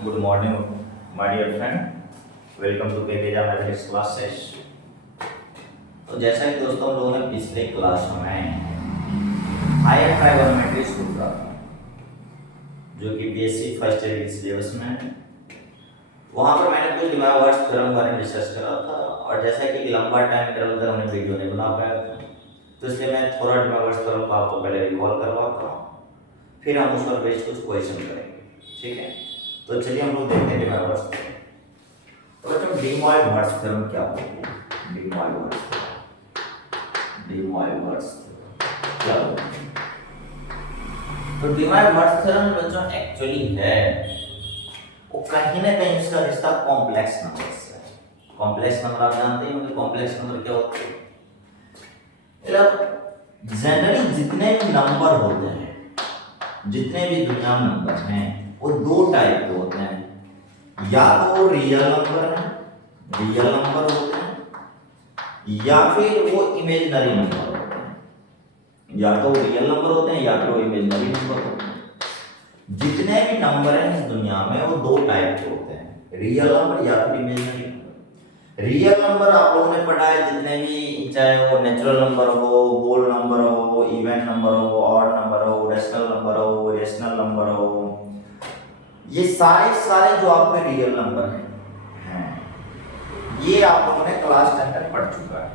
Good morning, my dear friend. Welcome to Pekeja Mathematics classes. तो जैसा कि दोस्तों हम लोगों ने पिछले क्लास में हायर ट्राइगोनोमेट्री शुरू करा था, जो कि बेसिक फर्स्ट ईयर के सिलेबस में है। वहाँ पर मैंने कुछ डिमावर्स थ्योरम के बारे में डिस्कस करा था, और जैसा कि लंबा टाइम इंटरवल तक हमने वीडियो नहीं बना पाया था, तो इसलिए मैं थोड़ा डिमावर्स थ्योरम को आपको पहले रिकॉल करवाता हूँ, फिर हम उस पर बेस्ड कुछ क्वेश्चन करेंगे। ठीक है, तो चलिए हम लोग देखते हैं डिमावर्स थ्योरम। तो बच्चों डिमावर्स थ्योरम क्या होता है? डिमावर्स क्या होता है? तो डिमावर्स थ्योरम बच्चों एक्चुअली है वो कहीं ना कहीं इसका रिश्ता कॉम्प्लेक्स नंबर से है। कॉम्प्लेक्स नंबर आप जानते ही होंगे, कॉम्प्लेक्स नंबर क्या होते हैं? मतलब जनरली जितने भी नंबर होते हैं, जितने भी दुनिया में नंबर हैं, वो दो टाइप के होते हैं। या तो रियल नंबर है, रियल नंबर होते हैं, या फिर वो इमेजिनरी नंबर होते हैं। या तो रियल नंबर होते हैं या फिर वो इमेजिनरी नंबर होते हैं। जितने भी नंबर हैं इस दुनिया में वो दो टाइप के होते हैं, रियल नंबर या फिर इमेजिनरी नंबर। रियल नंबर आप लोगों ने पढ़ा है, जितने भी, चाहे वो नेचुरल नंबर हो, होल नंबर हो, इवन नंबर हो, ऑड नंबर हो, रेशनल नंबर हो, रेशनल नंबर हो, ये सारे जो आपके रियल नंबर हैं, ये आप लोगों ने क्लास 10 तक पढ़ चुका है।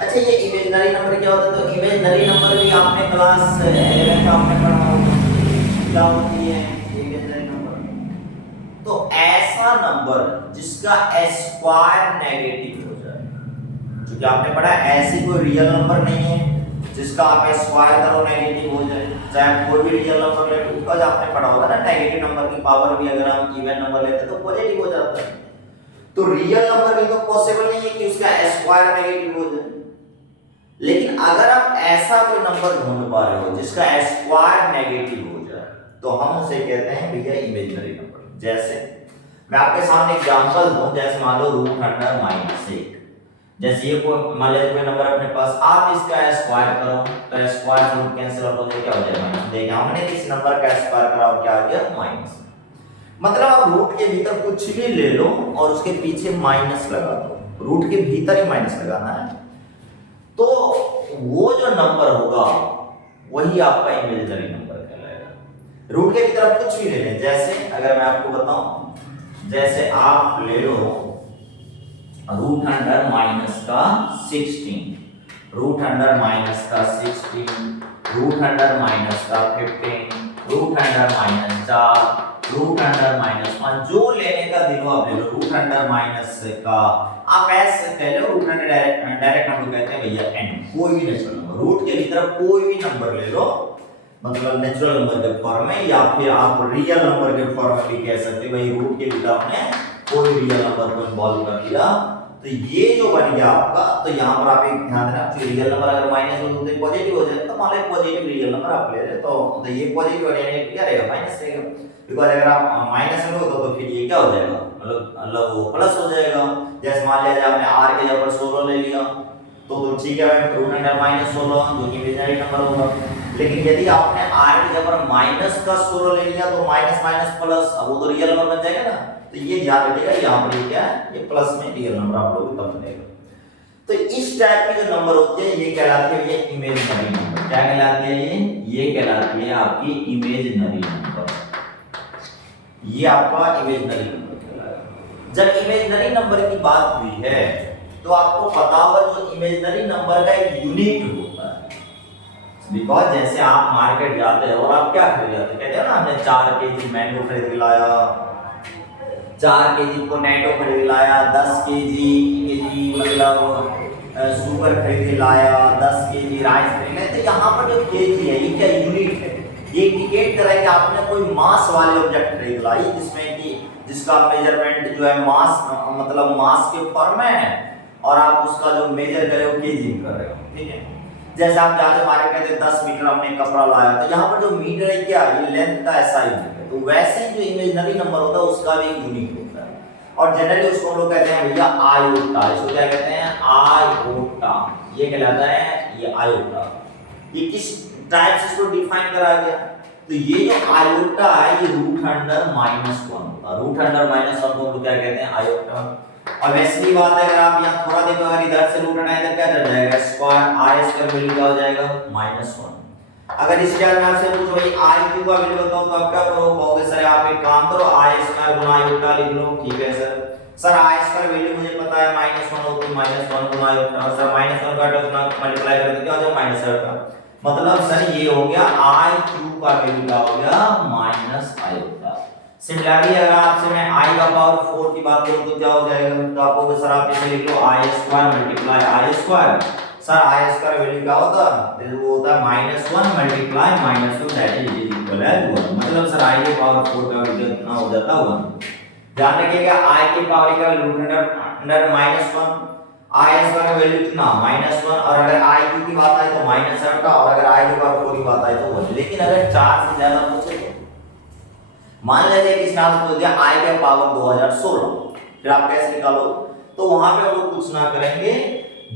अच्छा, ये इमेजिनरी नंबर क्या होता है? तो इमेजिनरी नंबर भी आपने क्लास 11 में आपने पढ़ा होगा, क्या होती है इमेजिनरी नंबर? तो ऐसा नंबर जिसका स्क्वायर नेगेटिव हो जाए, क्योंकि आपने पढ़ा ऐसी कोई रियल नंबर नहीं है जिसका आप स्क्वायर करो नेगेटिव हो जाए। चाहे कोई भी रियल नंबर ले लो, उसका आपने पढ़ा होगा ना, नेगेटिव नंबर की पावर भी अगर हम इवन नंबर लेते हैं तो पॉजिटिव हो जाता है। तो रियल नंबर भी तो पॉसिबल नहीं है कि उसका स्क्वायर नेगेटिव हो जाए। लेकिन अगर आप ऐसा कोई नंबर ढूंढ पा रहे हो जिसका स्क्वायर नेगेटिव हो जाए, तो हम उसे कहते हैं भैया इमेजिनरी नंबर। जैसे मैं आपके सामने एग्जांपल दूं, जैसे मान लो √100 -1, जैसे ये कोई मान लीजिए कोई नंबर अपने पास, आप इसका स्क्वायर करो तो स्क्वायर से रूट कैंसिल आउट हो जाए, क्या हो जाएगा माइनस। देखिए हमने किस नंबर का स्क्वायर करा और क्या आ गया माइनस। मतलब आप रूट के भीतर कुछ भी ले लो और उसके पीछे माइनस लगा दो, रूट के भीतर ही माइनस लगाना है, तो वो जो नंबर होगा वही आपका इमेजिनरी नंबर कहलाएगा। रूट के भीतर आप कुछ भी ले लें, जैसे अगर मैं आपको बताऊं, जैसे आप ले लो √100 -16, √100 -16, √100 -15, √100 -4, √100 -5, जो लेने का दिलो आप ले लो। √100 माइनस का आप ऐसे कह लो, √100 डायरेक्ट हम लोग कहते हैं भैया n, कोई भी नेचुरल नंबर, रूट के भीतर कोई भी नंबर ले लो, मतलब नेचुरल नंबर के फॉर्म में, या फिर आप रियल नंबर के फॉर्म में भी कह सकते हो। भाई रूट के भीतर आपने कोई रियल नंबर को इन्वॉल्व कर दिया, तो ये जो बन गया आपका। तो यहाँ पर आप एक ध्यान देना, रियल नंबर अगर माइनस हो तो पॉजिटिव हो जाए, तो मान लो पॉजिटिव रियल नंबर आप ले रहे, तो ये पॉजिटिव और नेगेटिव क्या रहेगा, माइनस रहेगा। बिकॉज़ अगर आप माइनस में हो तो फिर ये क्या हो जाएगा, मतलब वो प्लस हो जाएगा। जैसे मान लिया आपने r के जगह पर 16 ले लिया, तो ठीक है भाई, √100 -16 जो कि इमेजिनरी नंबर होगा। लेकिन यदि आपने r की जगह पर माइनस का 16 ले लिया, तो माइनस माइनस प्लस, अब वो तो रियल नंबर बन जाएगा ना। तो ये ध्यान रखिएगा, यहाँ पर ये क्या है, ये प्लस में रियल नंबर आप लोग तब बनेगा। तो इस टाइप की जो नंबर होती है ये कहलाती है ये इमेजिनरी नंबर। क्या कहलाती है ये कहलाती है आपकी इमेजिनरी नंबर। ये आपका इमेजिनरी नंबर कहलाएगा। जब इमेजिनरी नंबर की बात हुई है, तो आपको पता होगा जो इमेजिनरी नंबर का एक यूनिट होता है। बिकॉज जैसे आप मार्केट जाते हो और आप क्या खरीद लाते, कहते हो ना हमने 4 केजी मैंगो खरीद के लाया, 4 केजी पोटैटो खरीद लाया, 10 केजी मतलब शुगर खरीद के लाया, 10 केजी राइस खरीद लाया। तो यहाँ पर जो केजी है ये क्या यूनिट है, ये इंडिकेट कर रहा है कि आपने कोई मास वाले ऑब्जेक्ट खरीद लाई, जिसमें कि जिसका मेजरमेंट जो है मास, मतलब मास के फॉर्म में है, और आप उसका जो मेजर कर रहे हो केजी में कर रहे हो। ठीक है, जैसे आप जाके मार्केट में 10 मीटर हमने कपड़ा लाया, तो यहाँ पर जो मीटर है क्या, ये लेंथ का ऐसा यूनिट है। तो वैसे जो इमेजिनरी नंबर होता है उसका भी एक यूनिट होता है, और जनरली उसको हम लोग कहते हैं भैया आयोटा। इसको क्या कहते हैं, आयोटा। ये कहलाता है ये आयोटा। ये किस टाइप से इसको डिफाइन करा गया, तो ये जो आयोटा है ये रूट अंडर माइनस वन होगा। रूट अंडर माइनस वन को हम लोग क्या कहते हैं, आयोटा। और वैसी ही बात है, अगर आप यहाँ थोड़ा देखो, अगर इधर से रूट हटाएं इधर क्या चल जाएगा, स्क्वायर आई स्क्वायर वैल्यू क्या हो जाएगा, माइनस वन। अगर इस जगह में आपसे पूछो भाई आई क्यू का वैल्यू बताओ, तो आप क्या करो, कहोगे सर आप एक काम करो आई स्क्वायर गुना आयोटा लिख लो। ठीक है सर आई स्क्वायर वैल्यू मुझे पता है माइनस वन होती है, माइनस वन गुना आयोटा। सर माइनस वन का अपना मल्टीप्लाई कर दो क्या हो जाएगा, माइनस आयोटा। मतलब सर ये हो गया आई क्यू का वैल्यू क्या हो गया, माइनस आयोटा। सिमिलरली अगर आपसे मैं i का पावर 4 की बात करूं तो क्या हो जाएगा, तो आपको सर आप इसे लिख लो i square multiply i square. Sir i square value क्या होता है, वो होता है -1 multiply -2 that is equal to 1। मतलब सर i के पावर 4 का वैल्यू कितना हो जाता है 1। ध्यान रखिएगा i के पावर का वैल्यू अंडर -1, i स्क्वायर का वैल्यू कितना -1, और अगर i क्यू की बात आए तो -8 और अगर i के पावर 4 की बात आए तो 1। लेकिन अगर 4 से ज्यादा पूछे तो मान लीजिए किसी ने आपको पूछ दिया i के पावर 2016, फिर आप कैसे निकालो, तो वहां पे हम लोग कुछ ना करेंगे,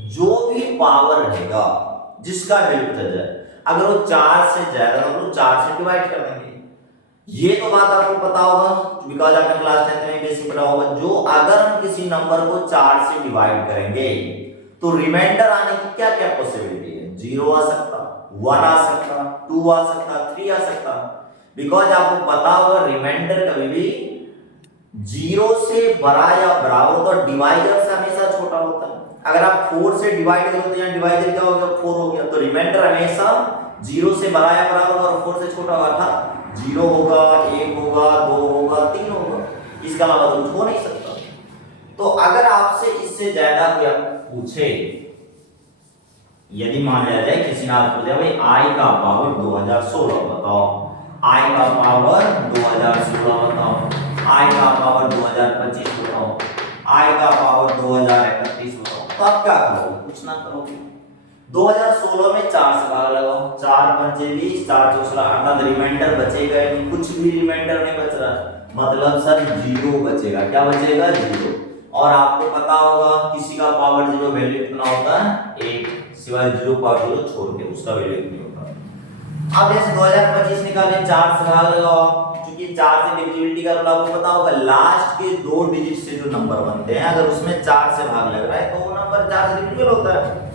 जो भी पावर रहेगा जिसका वैल्यू बदल जाए, अगर वो 4 से ज्यादा तो हम लोग 4 से डिवाइड कर देंगे। ये तो बात आपको पता होगा बिकॉज़ आपने क्लास 10th में बेसिक पढ़ा होगा। जो अगर हम किसी नंबर को 4 से डिवाइड करेंगे तो रिमाइंडर आने की क्या क्या पॉसिबिलिटी है, 0 आ सकता, 1 आ सकता, 2 आ सकता, 3 आ सकता। बिकॉज आपको पता होगा रिमाइंडर कभी भी 0 से बड़ा या बराबर होता है, डिवाइजर से हमेशा छोटा होता है। अगर आप 4 से डिवाइड करो तो यहाँ डिवाइजर क्या हो गया, 4 हो गया। तो रिमाइंडर हमेशा 0 से बड़ा या बराबर होगा और 4 से छोटा होगा, था 0 होगा, 1 होगा, 2 होगा, 3 होगा, इसका अलावा तो कुछ हो नहीं सकता। तो अगर आपसे इससे ज्यादा कोई पूछे, यदि मान लिया जाए किसी ने आपको पूछा भाई i का पावर 2016 बताओ, i का पावर 2016 बताओ, i का पावर 2025 बताओ, i का पावर 2031 बताओ, तो आप क्या करोगे, कुछ ना करोगे। 2016 में 4 से भाग लगाओ, 4 पंचे 20, 4 चौक 16, अर्थात रिमाइंडर बचेगा नहीं, कुछ भी रिमाइंडर नहीं बच रहा, मतलब सर 0 बचेगा। क्या बचेगा, 0। और आपको पता होगा किसी का पावर 0 वैल्यू कितना होता है, 1, सिवाय 0 पावर 0 छोड़ के उसका वैल्यू कितना होता है। अब जैसे 2025 निकालें, 4 से भाग लगाओ, क्योंकि 4 से डिविजिबिलिटी का रूल आपको पता होगा, लास्ट के 2 डिजिट से जो नंबर बनते हैं अगर उसमें 4 से भाग लग रहा है तो वो नंबर 4 से डिविजिबल होता है।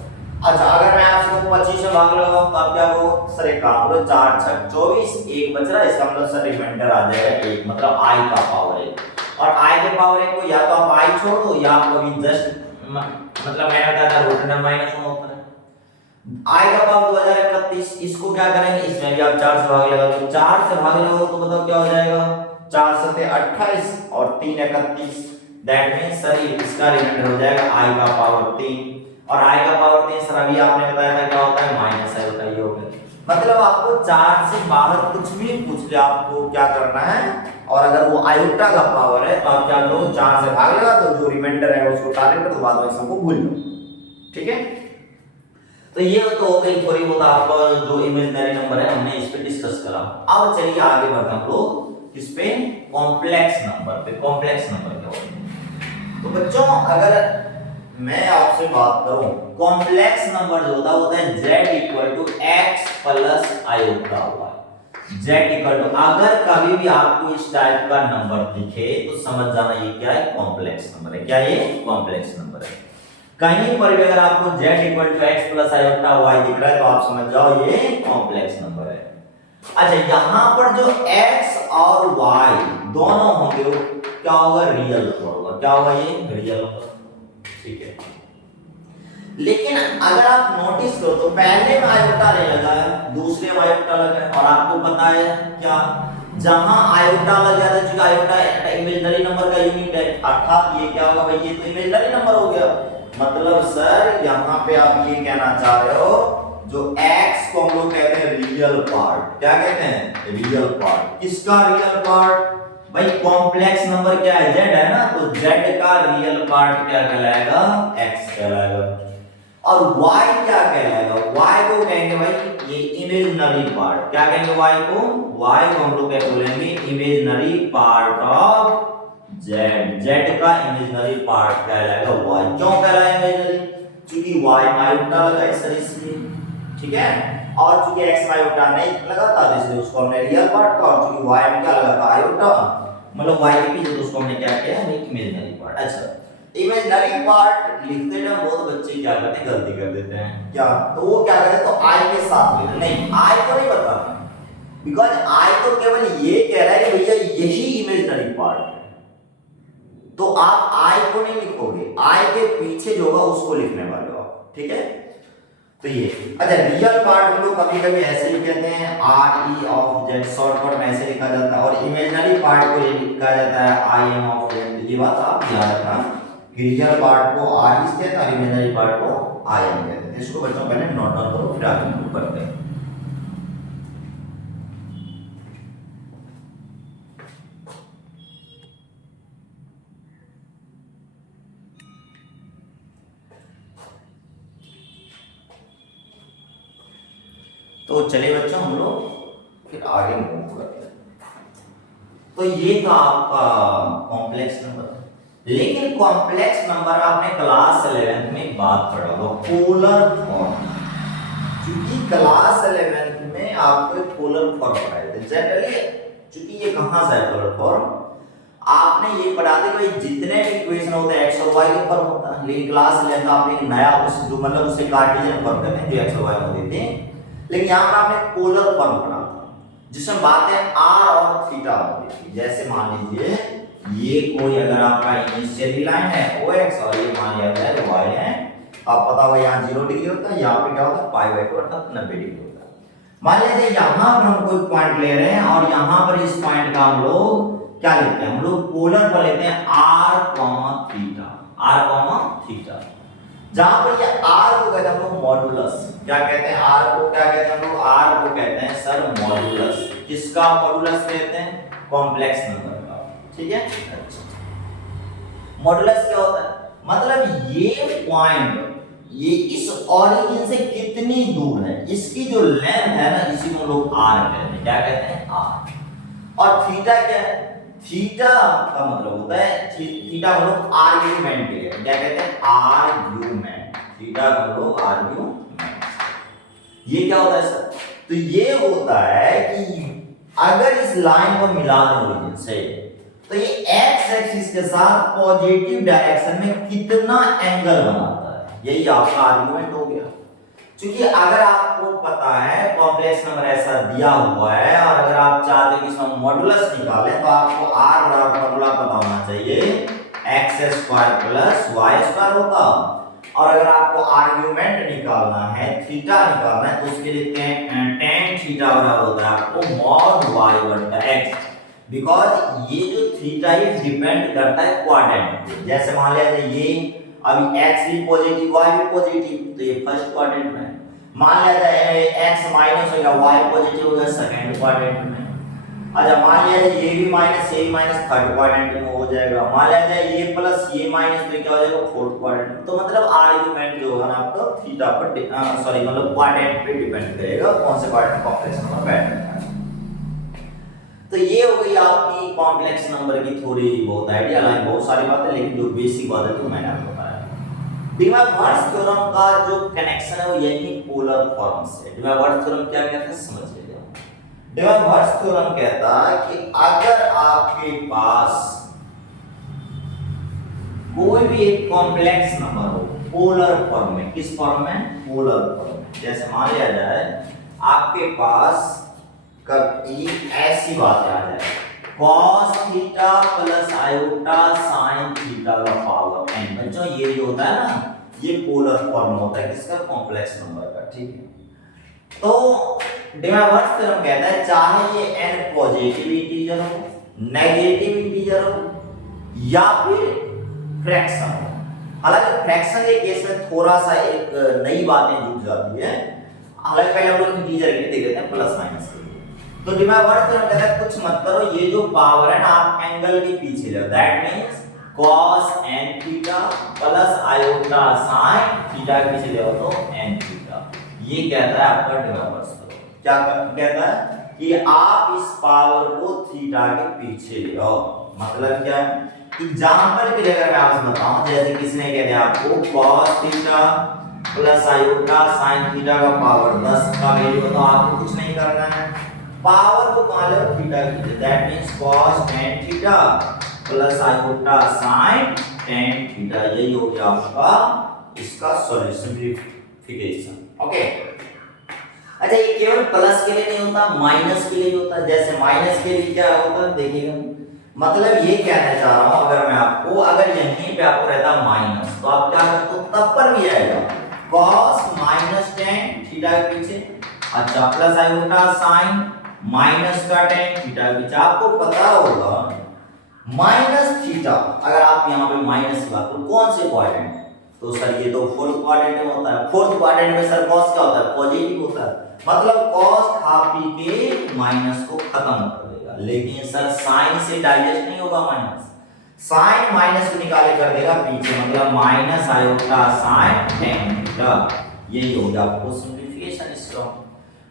अच्छा अगर मैं आपसे 25 से भाग लगाऊं तो आप क्या कहोगे, सर एक काम करो, 4 6 24, 1 बच रहा है, इसका मतलब सर रिमाइंडर आ जाएगा 1, मतलब i का पावर 1। और i के पावर 1 को या तो आप i छोड़ दो या आप कभी जस्ट मतलब मैंने बताया था रूट अंडर -1 होता है। i का पावर 2031, इसको क्या करेंगे, इसमें भी आप 4 से भाग लगा दो, 4 से भाग लगाओ तो बताओ क्या हो जाएगा, 4 7 28 और 3 31, दैट मींस सर इसका रिमाइंडर हो जाएगा i का पावर 3। और i का पावर 3 सर अभी आपने बताया था क्या होता है, माइनस i होता है, ये हो गया। मतलब आपको 4 से बाहर कुछ भी पूछ ले आपको क्या करना है, और अगर वो आयोटा का पावर है तो आप क्या करो, 4 से भाग लगा दो, जो रिमाइंडर है उसको टारगेट कर दो, बाद में सबको भूल लो। ठीक है, तो ये तो हो गई थोड़ी बहुत आपका जो इमेजिनरी नंबर है हमने इस पे डिस्कस करा। अब चलिए आगे बढ़ते हम लोग इस पे कॉम्प्लेक्स नंबर पे। कॉम्प्लेक्स नंबर क्या होता है, तो बच्चों अगर मैं आपसे बात करूं, कॉम्प्लेक्स नंबर जो होता है z equal to x plus iota y। z equal to, अगर कभी भी आपको इस टाइप का नंबर दिखे तो समझ जाना ये क्या है, कॉम्प्लेक्स नंबर है। क्या ये कॉम्प्लेक्स नंबर है। कहीं पर भी अगर आपको z equal to x plus iota y दिख रहा है तो आप समझ जाओ ये कॉम्प्लेक्स नंबर है। अच्छा यहां पर जो x और y दोनों होंगे वो क्या होगा, रियल नंबर होगा। क्या होगा, ये रियल नंबर। ठीक है, लेकिन अगर आप नोटिस करो तो पहले में आयोटा नहीं लगाया, दूसरे में आयोटा लगाया, और आपको पता है क्या, जहां आयोटा लग जाता है, चूंकि आयोटा इमेजिनरी नंबर का यूनिट है, अर्थात ये क्या होगा भाई, ये तो इमेजिनरी नंबर हो गया। मतलब सर यहाँ पे आप ये कहना चाह रहे हो जो x को हम लोग कहते हैं रियल पार्ट, क्या कहते हैं, रियल पार्ट। किसका रियल पार्ट, भाई कॉम्प्लेक्स नंबर क्या है, z है ना, तो z का रियल पार्ट क्या कहलाएगा, x कहलाएगा। और y क्या कहलाएगा, y को कहेंगे भाई ये इमेजिनरी पार्ट। क्या कहेंगे y को, y को हम लोग क्या बोलेंगे, imaginary part of z। z का इमेजिनरी पार्ट कहलाएगा y। क्यों कहलाएगा इमेजिनरी, क्योंकि y आयोटा लगा है सर इसलिए। ठीक है, और चूंकि एक्स में आयोटा नहीं लगा था तो इसलिए उसको हमने रियल पार्ट का, और चूंकि वाई में क्या लगा था आयोटा मतलब वाई के पीछे, तो उसको हमने क्या किया इमेजिनरी पार्ट। अच्छा, इमेजिनरी पार्ट लिखते टाइम बहुत बच्चे क्या करते हैं, गलती कर देते हैं क्या, तो वो क्या करते हैं तो आई के साथ लिखते नहीं, आई को नहीं बताना, बिकॉज आई तो केवल ये कह रहा है कि भैया यही इमेजिनरी पार्ट है, तो आप आई को नहीं लिखोगे, आई के पीछे जो होगा उसको लिखने वाले हो आप, ठीक है। तो ये अच्छा, रियल पार्ट हम लोग कभी कभी ऐसे ही कहते हैं R E of Z, shortcut में ऐसे लिखा जाता है, और इमेजिनरी पार्ट को ये लिखा जाता है आई एम ऑफ जेड। ये बात आप याद रखना कि रियल पार्ट को आर ई कहते हैं और इमेजिनरी पार्ट को आई एम कहते हैं। इसको बच्चों पहले नोट डाउन करो, फिर आगे हम करते हैं। तो चलिए बच्चों हम लोग फिर आगे मूव करते हैं। तो ये था आपका कॉम्प्लेक्स नंबर, लेकिन कॉम्प्लेक्स नंबर आपने क्लास 11th में बात पढ़ा होगा पोलर फॉर्म, क्योंकि क्लास 11th में आपको एक पोलर फॉर्म पढ़ाए थे जनरली, क्योंकि ये कहां से है पोलर फॉर्म, आपने ये पढ़ा था भाई जितने भी इक्वेशन होते हैं एक्स और वाई के फॉर्म होता है, लेकिन क्लास 11th में आपने एक नया उस जो मतलब उससे कार्टेशियन फॉर्म करते हैं जो एक्स और वाई में होती थी, लेकिन यहाँ पर आपने पोलर फॉर्म पढ़ा था जिसमें बातें आर और थीटा होती थी। जैसे मान लीजिए ये कोई अगर आपका इनिशियली लाइन है ओ एक्स और ये मान लिया जाए वाई है, आप पता होगा यहाँ 0 डिग्री होता है, यहाँ पे क्या होता है पाई बाई 2 अर्थात 90 डिग्री होता है। मान लीजिए यहाँ पर हम कोई पॉइंट ले रहे हैं और यहाँ पर इस पॉइंट का हम लोग क्या लेते हैं, हम लोग पोलर पर लेते हैं आर थीटा, आर थीटा, जहां पर ये r को कहते हैं हम लोग मॉडुलस, क्या कहते हैं r को, क्या कहते हैं हम लोग r को कहते हैं सर मॉडुलस। किसका मॉडुलस कहते हैं, कॉम्प्लेक्स नंबर का, ठीक है। अच्छा, मॉडुलस क्या होता है, मतलब ये पॉइंट ये इस ओरिजिन से कितनी दूर है, इसकी जो लेंथ है ना इसी को हम लोग r कहते हैं, क्या कहते हैं r। और थीटा क्या है, थीटा का मतलब होता है थीटा हम लोग आर्गुमेंट के लिए क्या कहते हैं आर्गुमेंट, थीटा का हम लोग आर्गुमेंट। ये क्या होता है सर, तो ये होता है कि अगर इस लाइन को मिला दें ओरिजिन से, तो ये एक्स एक्सिस के साथ पॉजिटिव डायरेक्शन में कितना एंगल बनाता है, यही आपका आर्गुमेंट हो गया। क्योंकि अगर आपको पता है कॉम्प्लेक्स नंबर ऐसा दिया हुआ है और अगर आप चाहते हैं कि इसमें मॉडुलस निकालें तो आपको r बराबर फॉर्मूला पता होना चाहिए x² प्लस y² होता, और अगर आपको आर्गुमेंट निकालना है थीटा निकालना है तो उसके लिए tan थीटा बराबर होता है आपको mod y/x, बिकॉज ये जो थीटा ये डिपेंड करता है क्वाड्रेंट पे। जैसे मान लिया जाए ये अभी x भी पॉजिटिव y भी पॉजिटिव, तो ये फर्स्ट क्वाड्रेंट में, मान लिया जाए x माइनस हो गया y पॉजिटिव हो गया सेकंड क्वाड्रेंट में। अच्छा, मान लिया जाए ये भी माइनस ये भी माइनस थर्ड क्वाड्रेंट में हो जाएगा, मान लिया जाए ये प्लस ये माइनस तो क्या हो जाएगा फोर्थ क्वाड्रेंट। तो मतलब आर्गुमेंट जो है ना आपका थीटा पर सॉरी मतलब क्वाड्रेंट पे डिपेंड करेगा कौन से क्वाड्रेंट कॉम्प्लेक्स नंबर बैठेगा। तो ये हो गई आपकी कॉम्प्लेक्स नंबर की थोड़ी बहुत आइडिया, लाइन बहुत सारी बातें, लेकिन जो बेसिक बात है तो मैंने आपको बताया। डिमॉर्फ्स थ्योरम का जो कनेक्शन है वो यही पोलर फॉर्म से। डिमॉर्फ्स थ्योरम क्या कहता है समझिए। डिमॉर्फ्स थ्योरम कहता है कि अगर आपके पास कोई भी एक कॉम्प्लेक्स नंबर हो पोलर फॉर्म में, किस फॉर्म में, पोलर फॉर्म में, जैसे मान लिया जाए आपके पास कभी ऐसी बात आ जाए cos theta plus iota sin theta का पावर n। बच्चों ये जो होता है ना ये पोलर फॉर्म होता है किसका, कॉम्प्लेक्स नंबर का, ठीक है। तो डिमॉर्फ्स थ्योरम कहता है चाहे ये n पॉजिटिव इंटीजर हो, नेगेटिव इंटीजर हो या फिर फ्रैक्शन हो। हालांकि फ्रैक्शन के केस में थोड़ा सा एक नई बातें जुड़ जाती है, हालांकि पहले हम लोग इंटीजर के लिए देख लेते हैं प्लस माइनस के लिए। तो डिमॉर्फ्स थ्योरम कहता है कुछ मत करो, ये जो पावर है ना आप एंगल के पीछे ले, that means cos n theta plus iota sin theta के पीछे ले तो n थीटा। ये कहता है आपका डिमॉर्फ्स थ्योरम, क्या कहता है कि आप इस पावर को थीटा के पीछे ले आओ। मतलब क्या है, एग्जांपल के लिए अगर मैं आपसे बताऊं, जैसे किसने कह दिया आपको cos theta plus iota sine theta का पावर 10 का वैल्यू बताओ। आपको कुछ नहीं करना है, पावर को कहां ले थीटा की, that means cos tan theta plus iota sine tan theta. यही हो गया आपका इसका सॉल्यूशन, सिंपलीफिकेशन। ओके, अच्छा ये केवल प्लस के लिए नहीं होता, माइनस के लिए भी होता है। जैसे माइनस के लिए क्या होता है देखिएगा, मतलब ये कहना चाह रहा हूं, अगर मैं आपको, अगर यहीं पे आपको रहता माइनस तो आप क्या करते हो, तब पर भी आएगा cos माइनस tan थीटा के पीछे, अच्छा प्लस आयोटा साइन माइनस का tan थीटा के पीछे। आपको पता होगा माइनस थीटा, अगर आप यहाँ पे माइनस की बात करो कौन से क्वाड्रेंट, तो सर ये तो फोर्थ क्वाड्रेंट में होता है। फोर्थ क्वाड्रेंट में सर cos क्या होता है, पॉजिटिव होता है, मतलब cos खा पी के माइनस को खत्म कर देगा। लेकिन सर साइन से डाइजेस्ट नहीं होगा माइनस, साइन माइनस को निकाले कर देगा पीछे, मतलब minus iota sine tan theta. यही हो गया आपको सिंपलीफिकेशन इसका,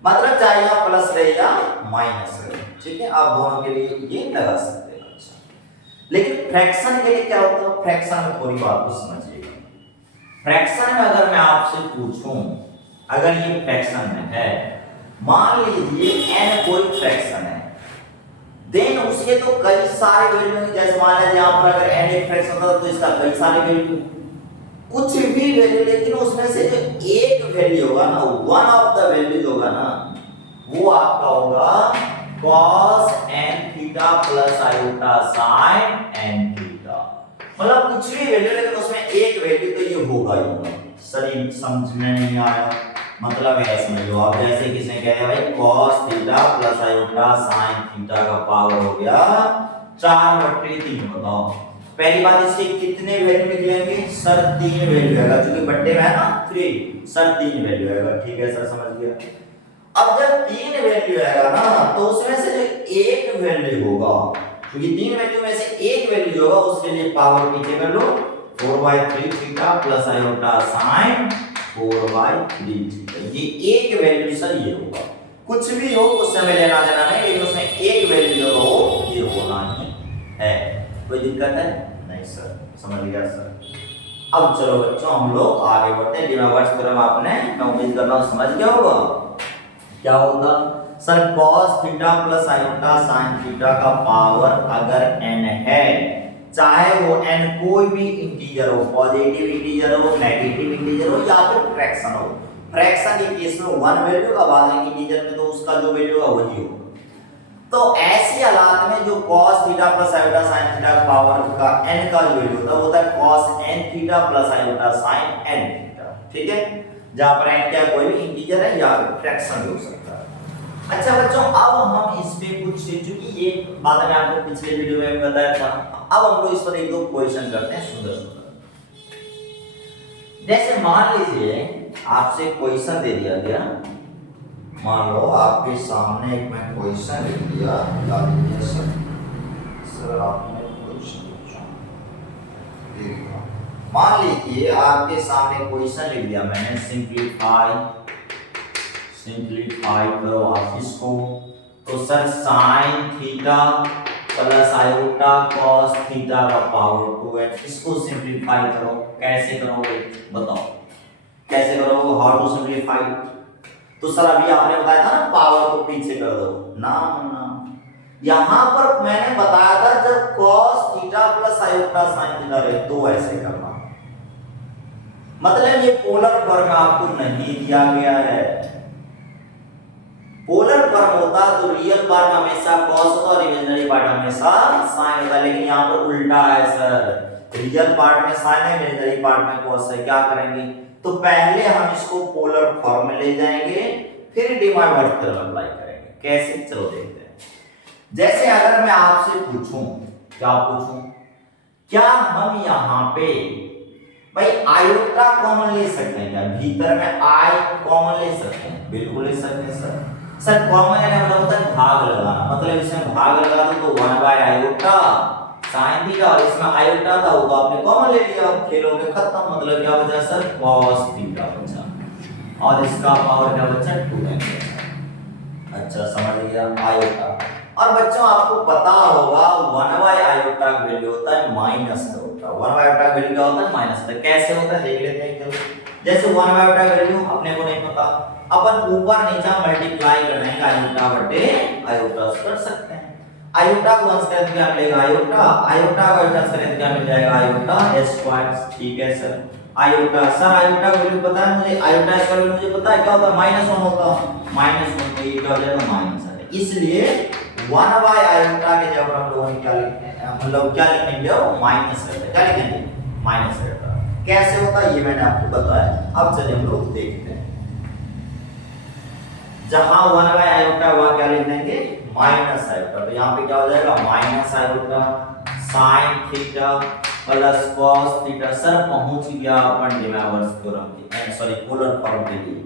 मतलब चाहे या प्लस रहे या माइनस रहे, ठीक है, आप दोनों के लिए ये लगा सकते हैं। अच्छा लेकिन फ्रैक्शन के लिए क्या होता है, फ्रैक्शन में थोड़ी बात को समझिएगा। फ्रैक्शन में अगर मैं आपसे पूछूं, अगर ये फ्रैक्शन में है, मान लीजिए n कोई फ्रैक्शन है, देन उसके तो कई सारे वैल्यू होंगे। जैसे मान लीजिए यहाँ पर अगर n एक फ्रैक्शन होता तो इसका कई सारे वैल्यू, कुछ भी वैल्यू, लेकिन उसमें से जो एक वैल्यू होगा ना, वन ऑफ द वैल्यूज होगा ना, वो आपका होगा cos n theta plus iota sin n theta. मतलब कुछ भी वैल्यू, लेकिन उसमें एक वैल्यू तो ये होगा ही होगा। सर ये समझ में नहीं आया, मतलब है समझ लो आप, जैसे किसने कह दिया भाई cos theta plus iota sin theta का पावर हो गया 4/3। बताओ पहली बात इसके कितने वैल्यू निकलेंगे, सर 3 वैल्यू आएगा, क्योंकि बट्टे में है ना 3, सर 3 वैल्यू आएगा। ठीक है सर, समझ गया। अब जब 3 वैल्यू आएगा ना, तो उसमें से जो एक वैल्यू होगा, क्योंकि 3 वैल्यू में से एक वैल्यू होगा, उसके लिए पावर पीछे कर लो 4/3 theta plus iota sin 4/3 theta. ये एक वैल्यू सर ये होगा, कुछ भी हो उस समय लेना देना नहीं, लेकिन उसमें एक वैल्यू जो हो ये होना ही है। कोई दिक्कत है नहीं सर, समझ गया सर। अब चलो बच्चों हम लोग आगे बढ़ते हैं। डिमावर्स थ्योरम आपने, मैं उम्मीद करता हूं समझ गया होगा। क्या होगा sir, cos theta plus iota sin theta का पावर अगर n है, चाहे वो n कोई भी इंटीजर हो, पॉजिटिव इंटीजर हो, नेगेटिव इंटीजर हो या फिर फ्रैक्शन हो। फ्रैक्शन के केस में 1 वैल्यू का बाद में इंटीजर में तो उसका जो वैल्यू है वही होगा। तो ऐसी हालात में जो cos theta plus iota sin theta का पावर का n का जो वैल्यू होता है वो होता है cos n theta plus iota sin n theta. ठीक है, जहां पर n क्या कोई भी इंटीजर है या फिर फ्रैक्शन हो सकता है। अच्छा बच्चों, अब हम इस पे कुछ, क्योंकि ये बात मैं आपको पिछले वीडियो में भी बताया था, अब हम लोग इस पर एक दो क्वेश्चन करते हैं सुंदर सुंदर। जैसे मान लीजिए आपसे क्वेश्चन दे दिया गया, मान लो आपके सामने एक मैं क्वेश्चन लिख दिया, बता दीजिए सर आपने क्वेश्चन पूछा, मान लीजिए आपके सामने क्वेश्चन लिख दिया मैंने, सिंपलीफाई करो आप इसको, तो sir sine theta plus iota cos theta का पावर 2n, इसको सिंपलीफाई करो। कैसे करोगे बताओ, कैसे करोगे, हाउ टू सिंपलीफाई। तो सर अभी आपने बताया था ना पावर को पीछे कर दो, ना ना, यहां पर मैंने बताया था जब cos theta plus iota sin theta रहे तो ऐसे करना, मतलब ये पोलर फॉर्म आपको नहीं दिया गया है। पोलर फॉर्म होता तो रियल पार्ट हमेशा cos होता और इमेजिनरी पार्ट हमेशा sin होता, लेकिन यहाँ पर उल्टा है सर, रियल पार्ट में sin है, इमेजिनरी पार्ट में cos है। क्या करेंगे, तो पहले हम इसको पोलर फॉर्म में ले जाएंगे, फिर डिमावर्स थ्योरम अप्लाई करेंगे। कैसे, चलो देखते हैं। जैसे अगर मैं आपसे पूछूं, क्या पूछूं, क्या हम यहाँ पे भाई आयोटा कॉमन ले सकते हैं क्या, भीतर में आई कॉमन ले सकते हैं, बिल्कुल ले सकते हैं सर। सर कॉमन है मतलब होता है भाग लगाना, मतलब इसमें भाग लगा दो तो 1/आयोटा sin थीटा, और इसमें आयोटा था वो तो आपने कॉमन ले लिया, अब खेलोगे खत्म, मतलब क्या बचा सर cos थीटा बचा, और इसका पावर क्या बचा 2n। अच्छा समझ गया, आयोटा। और बच्चों आपको पता होगा 1/आयोटा का वैल्यू होता है माइनस का होता है, 1/आयोटा का वैल्यू क्या होता है माइनस का। कैसे होता है देख लेते हैं, जैसे 1 बाय आयोटा वैल्यू अपने को नहीं पता, अपन ऊपर नीचे मल्टीप्लाई करने का आयोटा बटे आयोटा कर सकते हैं। आयोटा को अंश करें तो क्या मिलेगा आयोटा, आयोटा को अंश करें तो क्या मिल जाएगा आयोटा स्क्वायर। ठीक है सर, आयोटा सर आयोटा का वैल्यू पता है मुझे, आयोटा स्क्वायर वैल्यू मुझे पता है क्या होता है -1 होता है, -1 तो ये क्या हो जाएगा माइनस है। इसलिए 1 बाय आयोटा के जब हम लोग क्या लिखते हैं, मतलब क्या लिखेंगे माइनस रहता है, क्या लिखेंगे माइनस रहता है। कैसे होता है ये मैंने आपको बताया। अब चलिए हम लोग देखते हैं, जहां 1 बाय आयोटा वहां क्या लिख देंगे माइनस आयोटा, तो यहाँ पे क्या हो जाएगा minus iota sine theta plus cos theta. Sir पहुंच गया अपन डिमैवर्स थ्योरम के, सॉरी पोलर फॉर्म के लिए।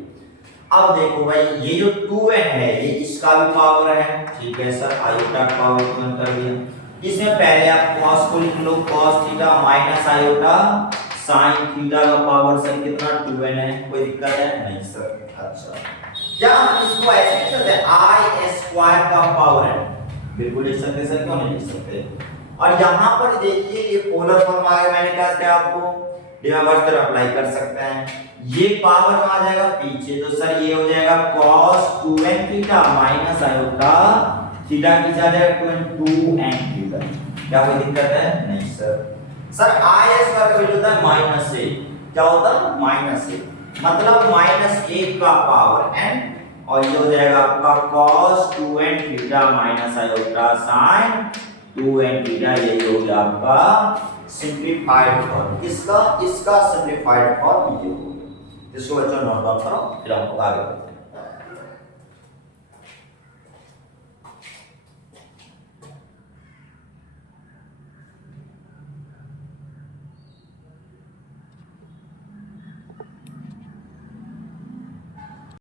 अब देखो भाई ये जो 2n है ये इसका भी पावर है, ठीक है सर, आयोटा का पावर 2n कर दिया। इसमें पहले आप cos को लिख लो, cos theta minus iota sin theta का पावर सर कितना 2n है, कोई दिक्कत है नहीं सर। अच्छा, या हम इसको ऐसे लिख सकते हैं i स्क्वायर का पावर है, बिल्कुल लिख सकते सर, क्यों नहीं लिख सकते। और यहाँ पर देखिए ये पोलर फॉर्म आ गया, मैंने कहा था आपको डिमैवर्स थ्योरम अप्लाई कर सकते हैं। ये पावर कहाँ जाएगा पीछे, तो सर ये हो जाएगा cos 2n theta minus iota theta की जाएगा 2n थीटा। क्या कोई दिक्कत है नहीं सर। सर i स्क्वायर का वैल्यू होता है -1, क्या होता है -1, मतलब -1 का पावर n, और ये हो जाएगा आपका cos 2n theta minus iota sin 2n theta. ये हो गया आपका सिंपलीफाइड फॉर्म, इसका सिंपलीफाइड फॉर्म ये हो गया। इसको बच्चों नोट डाउन करो, फिर हम आगे बढ़ते हैं।